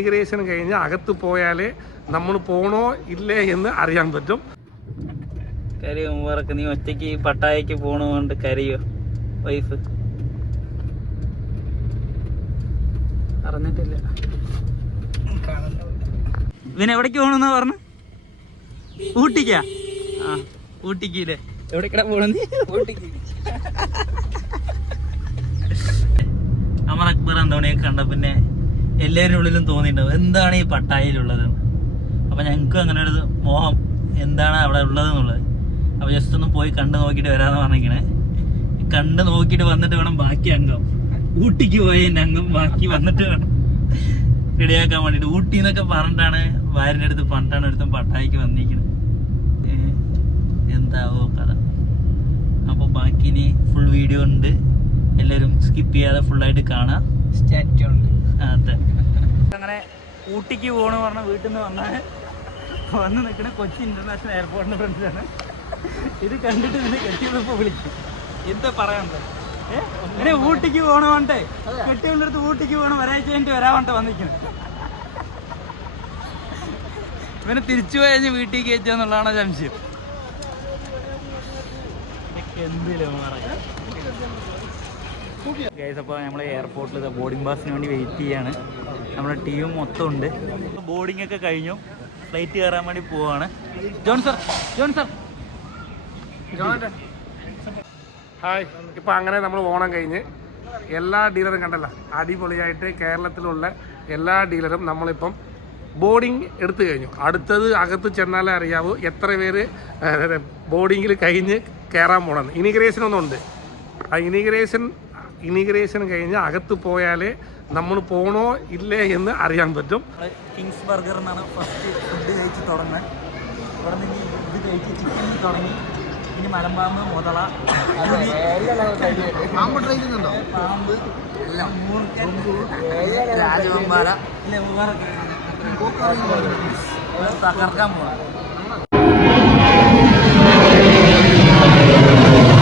Immigration കഴിഞ്ഞ് അകത്ത് പോയാലേ നമ്മൾ പോണോ ഇല്ലേ എന്ന് അറിയാൻ പറ്റും. കരയോ മുമ്പറക്ക് നീ ഒറ്റയ്ക്ക് പട്ടായക്ക് പോണോണ്ട് കരയോ? വൈഫ്. അറിഞ്ഞിട്ടില്ല. ഇവൻ എവിടേക്ക് പോണെന്നാ പറഞ്ഞു? ഊട്ടിക്കാ? ആ ഊട്ടിക്കില്ലേ എവിടേക്കടാ പോണെന്ന് ഊട്ടിക്ക് അമർ അക്ബർ എന്തോണിയൊക്കെ കണ്ട പിന്നെ എല്ലാവരുടെ ഉള്ളിലും തോന്നിയിട്ടുണ്ടാവും. എന്താണ് ഈ പട്ടായയിലുള്ളത്? അപ്പം ഞങ്ങൾക്ക് അങ്ങനെ ഒരു മോഹം എന്താണ് അവിടെ ഉള്ളതെന്നുള്ളത്. അപ്പോൾ ജസ്റ്റ് ഒന്ന് പോയി കണ്ടു നോക്കിയിട്ട് വരാമെന്ന് പറഞ്ഞിരിക്കണേ. കണ്ടു നോക്കിയിട്ട് വന്നിട്ട് വേണം ബാക്കി അംഗം. ഊട്ടിക്ക് പോയി എന്റെ അംഗം ബാക്കി വന്നിട്ട് വേണം. റെഡിയാക്കാൻ വേണ്ടിയിട്ട്. ഊട്ടി എന്നൊക്കെ പറഞ്ഞിട്ടാണ് വാരിന്റെ അടുത്ത് പണ്ടാണ് അടുത്ത് പട്ടായിക്ക് വന്നിരിക്കുന്നത് എന്താവോ കഥ. അപ്പോൾ ബാക്കി ഇനി ഫുൾ വീഡിയോ ഉണ്ട്. എല്ലാവരും സ്കിപ്പ് ചെയ്യാതെ ഫുള്ളായിട്ട് കാണാം. സ്റ്റാറ്റു ഉണ്ട് ഊട്ടിക്ക് പോകണ പറഞ്ഞ വീട്ടിൽ നിന്ന് വന്നാൽ വന്ന് നിൽക്കണ കൊച്ചി ഇന്റർനാഷണൽ എയർപോർട്ടിന്റെ ഫ്രണ്ടിലാണ് ഇത് കണ്ടിട്ട് നിന്നെ കെട്ടിയപ്പോൾ വിളിക്കും എന്താ പറയാനുള്ളത് ഏഹ് ഊട്ടിക്ക് പോകണ വേണ്ടേ കെട്ടിയവളുടെ അടുത്ത് ഊട്ടിക്ക് പോകണം ഒരാഴ്ച കഴിഞ്ഞിട്ട് വരാൻ വേണ്ട വന്നിരിക്കുന്നത് ഇവനെ തിരിച്ചു പോയി വീട്ടിൽ കയറ്റുക എന്നുള്ളതാണ് സംശയം. എന്തിലും എന്തിലും ഗൈസ് അപ്പോൾ നമ്മൾ എയർപോർട്ടിൽ ബോർഡിംഗ് പാസിന് വേണ്ടി വെയിറ്റ് ചെയ്യാണ്. നമ്മുടെ ടീം മൊത്തം ഉണ്ട്. ബോർഡിംഗ് ഒക്കെ കഴിഞ്ഞു. ഫ്ലൈറ്റ് കയറാൻ വേണ്ടി പോവാണ്. John sir John sir hi ഇപ്പം അങ്ങനെ നമ്മൾ ഓണം കഴിഞ്ഞ് എല്ലാ ഡീലറും കണ്ടല്ല. അടിപൊളിയായിട്ട് കേരളത്തിലുള്ള എല്ലാ ഡീലറും നമ്മളിപ്പം ബോർഡിംഗ് എടുത്തു കഴിഞ്ഞു. അടുത്തത് അകത്ത് ചെന്നാലേ അറിയാവൂ എത്ര പേര് ബോർഡിങ്ങിൽ കഴിഞ്ഞ് കയറാൻ പോകണമെന്ന് ഇനിഗ്രേഷൻ ഒന്നുണ്ട്. ആ ഇനിഗ്രേഷൻ ഇനിഗ്രേഷൻ കഴിഞ്ഞ് അകത്ത് പോയാലേ നമ്മൾ പോണോ ഇല്ലേ എന്ന് അറിയാൻ പറ്റും. കിങ്സ് ബർഗർ എന്നാണ് ഫസ്റ്റ് ഫുഡ് കഴിച്ച് തുടങ്ങുന്നത്. ഇവിടെ നിന്ന് ഇനി ഇത് കഴിച്ച് ചിക്കൻ തുടങ്ങി. ഇനി മലമ്പാമ്പ് മുതള പുലി, പാമ്പ് എല്ലാം. രാജവമ്പാല. ഇല്ല തകർക്കാൻ പോകണം